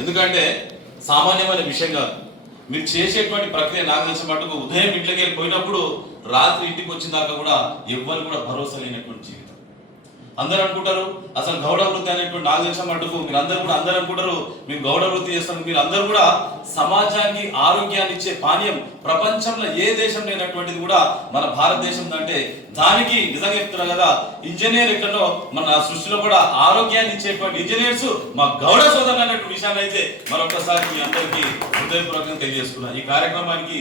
ఎందుకంటే సామాన్యమైన విషయం కాదు. మీరు చేసేటువంటి ప్రక్రియ నాకు తెలిసిన మటుకు ఉదయం ఇంట్లోకి వెళ్ళిపోయినప్పుడు రాత్రి ఇంటికి వచ్చిన దాకా కూడా ఎవ్వరు కూడా భరోసా లేనటువంటి జీవితం. అందరూ అనుకుంటారు అసలు గౌడ వృత్తి అనేటువంటి నాకు తెలిసిన మటుకు మీరు అందరూ కూడా అందరూ అనుకుంటారు మేము గౌడ వృత్తి చేస్తాం. మీరు అందరూ కూడా సమాజానికి ఆరోగ్యాన్ని ఇచ్చే పానీయం ప్రపంచంలో ఏ దేశం లేనటువంటిది కూడా మన భారతదేశం అంటే దానికి నిజంగా చెప్తున్నారు కదా ఇంజనీర్ ఎక్కడో మన సృష్టిలో కూడా ఆరోగ్యాన్ని ఇచ్చేటువంటి ఇంజనీర్స్ మా గౌడ సోదరులు అనేటువంటి విషయాన్ని అయితే మరొకసారి మీ అందరికీ హృదయపూర్వకంగా తెలియజేస్తున్నా. ఈ కార్యక్రమానికి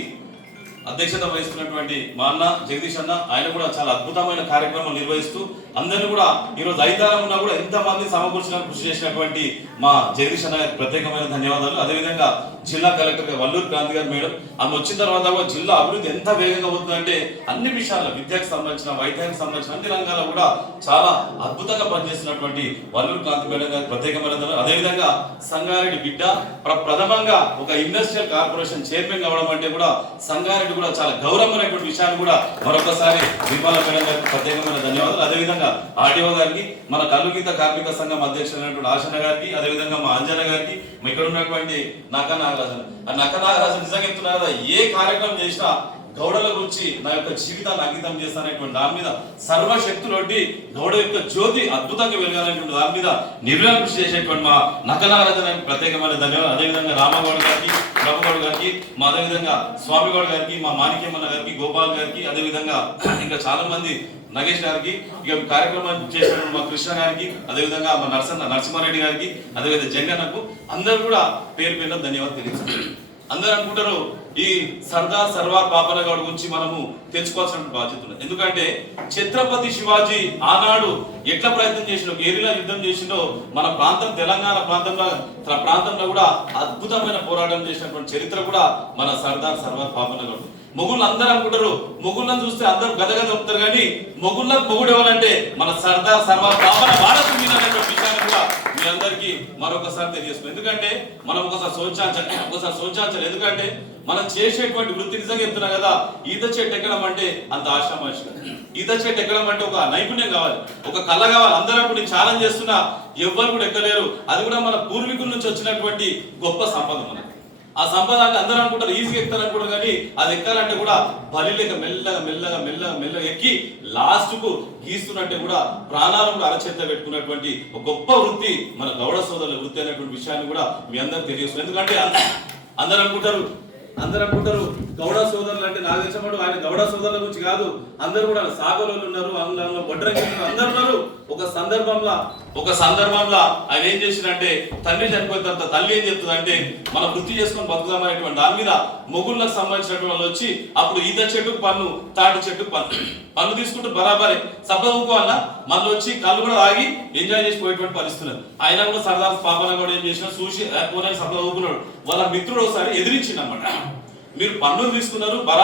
అధ్యక్షత వహిస్తున్నటువంటి మా అన్న జగదీష్ అన్న ఆయన కూడా చాలా అద్భుతమైన కార్యక్రమం నిర్వహిస్తూ అందరినీ కూడా ఈరోజు ఐతారం ఉన్నా కూడా ఎంతమంది సమకూర్చడానికి కృషి చేసినటువంటి మా జగదీష్ అన్న ప్రత్యేకమైన ధన్యవాదాలు. అదేవిధంగా జిల్లా కలెక్టర్ గారు వల్లూరు క్రాంతి గారు మేడం. ఆమె వచ్చిన తర్వాత కూడా జిల్లా అభివృద్ధి ఎంత వేగంగా అవుతుందంటే అన్ని విషయాల్లో విద్యకు సంబంధించిన వైద్యానికి సంబంధించిన అన్ని రంగాల్లో కూడా చాలా అద్భుతంగా పనిచేస్తున్నటువంటి వల్లూరు క్రాంతి మేడం గారు ప్రత్యేకమైన అదేవిధంగా సంగారెడ్డి బిడ్డ ప్ర- ప్రథమంగా ఒక ఇండస్ట్రియల్ కార్పొరేషన్ చైర్మన్ కావడం అంటే కూడా సంగారెడ్డి కూడా చాలా గౌరవమైనటువంటి విషయాన్ని కూడా మరొకసారి నిర్మల మేడం గారికి ప్రత్యేకమైన ధన్యవాదాలు. అదేవిధంగా ఆర్డీఓ గారికి మన కల్లుగీత కార్మిక సంఘం అధ్యక్షులైనటువంటి ఆశన గారికి అదేవిధంగా మా అంజన గారికి ఇక్కడ ఉన్నటువంటి నాకన్నా నాగరాజు ఆ నక్క నాగరాజన్ నిజంగా చెప్తున్నా కదా ఏ కార్యక్రమం చేసినా గౌడల గురించి నా యొక్క జీవితాన్ని అంకితం చేస్తానటువంటి దాని మీద సర్వశక్తులొడ్డి గౌడ యొక్క జ్యోతి అద్భుతంగా వెలగాలనేటువంటి దాని మీద నిర్ణయం కృషి చేసేటువంటి మా నక్కనారాధన ప్రత్యేకమైన ధన్యవాదాలు. అదేవిధంగా రామగౌడ గారికి ప్రభుగౌడ్ గారికి మా అదేవిధంగా స్వామిగౌడ్ గారికి మా మాణిక్యమన్న గారికి గోపాల్ గారికి అదేవిధంగా ఇంకా చాలా మంది నగేష్ గారికి ఇక కార్యక్రమం చేసినటువంటి మా కృష్ణ గారికి అదేవిధంగా మా నరసన్న నరసింహారెడ్డి గారికి అదేవిధంగా జంగన్నకు అందరూ కూడా పేరు పేరు ధన్యవాదాలు తెలియజేస్తున్నారు అందరూ అనుకుంటారు ఈ సర్దార్ సర్వార్ పాపన గౌడ్ గురించి మనము తెలుసుకోవాల్సిన బాధ్యత ఉంది ఎందుకంటే ఛత్రపతి శివాజీ ఆనాడు ఎట్లా ప్రయత్నం చేసినో గేరిలా యుద్ధం చేసిండో మన ప్రాంతం తెలంగాణ ప్రాంతంలో తన ప్రాంతంలో కూడా అద్భుతమైన పోరాటం చేసినటువంటి చరిత్ర కూడా మన సర్దార్ సర్వార్ పాపన గౌడ్ మొగుళ్ళు అందరూ అనుకుంటారు మొగుళ్ళని చూస్తే అందరూ గదగద దొరుకుతారు కానీ మొగుళ్ళకు మొగుడు ఎవరంటే మన సర్దార్ సర్వార్ పాపన భారత మీద అనేటువంటి విషయాన్ని కూడా మీ అందరికీ మరొకసారి తెలియజేస్తున్నాం. ఎందుకంటే మనం ఒకసారి సోచాంచాలి ఒకసారి సోచాంచాలి ఎందుకంటే మనం చేసేటువంటి వృత్తి నిజంగా చెప్తున్నా కదా ఈత చెట్టు ఎక్కడం అంటే అంత ఆశామాషిగా ఈత చెట్టు ఎక్కడం అంటే ఒక నైపుణ్యం కావాలి. ఒక కళ కావాలి. అందరూ అప్పుడు నేను ఛాలెంజ్ చేస్తున్నా ఎవ్వరు కూడా ఎక్కలేరు. అది కూడా మన పూర్వీకుల నుంచి వచ్చినటువంటి గొప్ప సంపద మనకి. ఆ సంపద అంటే అందరూ అనుకుంటారు ఈజీగా ఎక్కుతారు అనుకుంటారు కానీ అది ఎక్కాలంటే కూడా బలి లేక మెల్లగా మెల్లగా మెల్లగా మెల్లగా ఎక్కి లాస్ట్కు గీస్తున్నట్టే కూడా ప్రాణాలు కూడా అరచేత పెట్టుకున్నటువంటి ఒక గొప్ప వృత్తి మన గౌడ సోదరుల వృత్తి అనేటువంటి విషయాన్ని కూడా మీ అందరికి తెలియజేస్తుంది ఎందుకంటే అందరూ అనుకుంటారు అందరూ అనుకుంటారు గౌడ సోదరులు అంటే నాకు తెలిసినప్పుడు ఆయన గౌడ సోదరుల గురించి కాదు అందరూ కూడా సాగరోళ్ళు ఉన్నారు ఆంగ్లంలో బొడ్రంగి అందరు ఉన్నారు. సందర్భంలో ఒక సందర్భంలో ఆయన ఏం చేసినంటే తండ్రి చనిపోయిన తర్వాత తల్లి ఏం చెప్తుందంటే మనం వృత్తి చేసుకొని బతుకుదామనేటువంటి దాని మీద మొగుళ్ళకు సంబంధించినటువంటి వాళ్ళు వచ్చి అప్పుడు ఈత చెట్టుకు పన్ను తాటి చెట్టుకు పన్ను పన్ను తీసుకుంటూ బరాబరే సభకోవాలా మళ్ళీ వచ్చి కళ్ళు కూడా ఆగి ఎంజాయ్ చేసిపోయేటువంటి పరిస్థితులు. ఆయన కూడా సరదా పాపన కూడా ఏం చేసిన చూసి పోనీ సభ ఊపుకున్నాడు వాళ్ళ మిత్రుడు ఒకసారి ఎదిరించిండు అనమాట మీరు పన్నులు తీసుకున్నారు బరా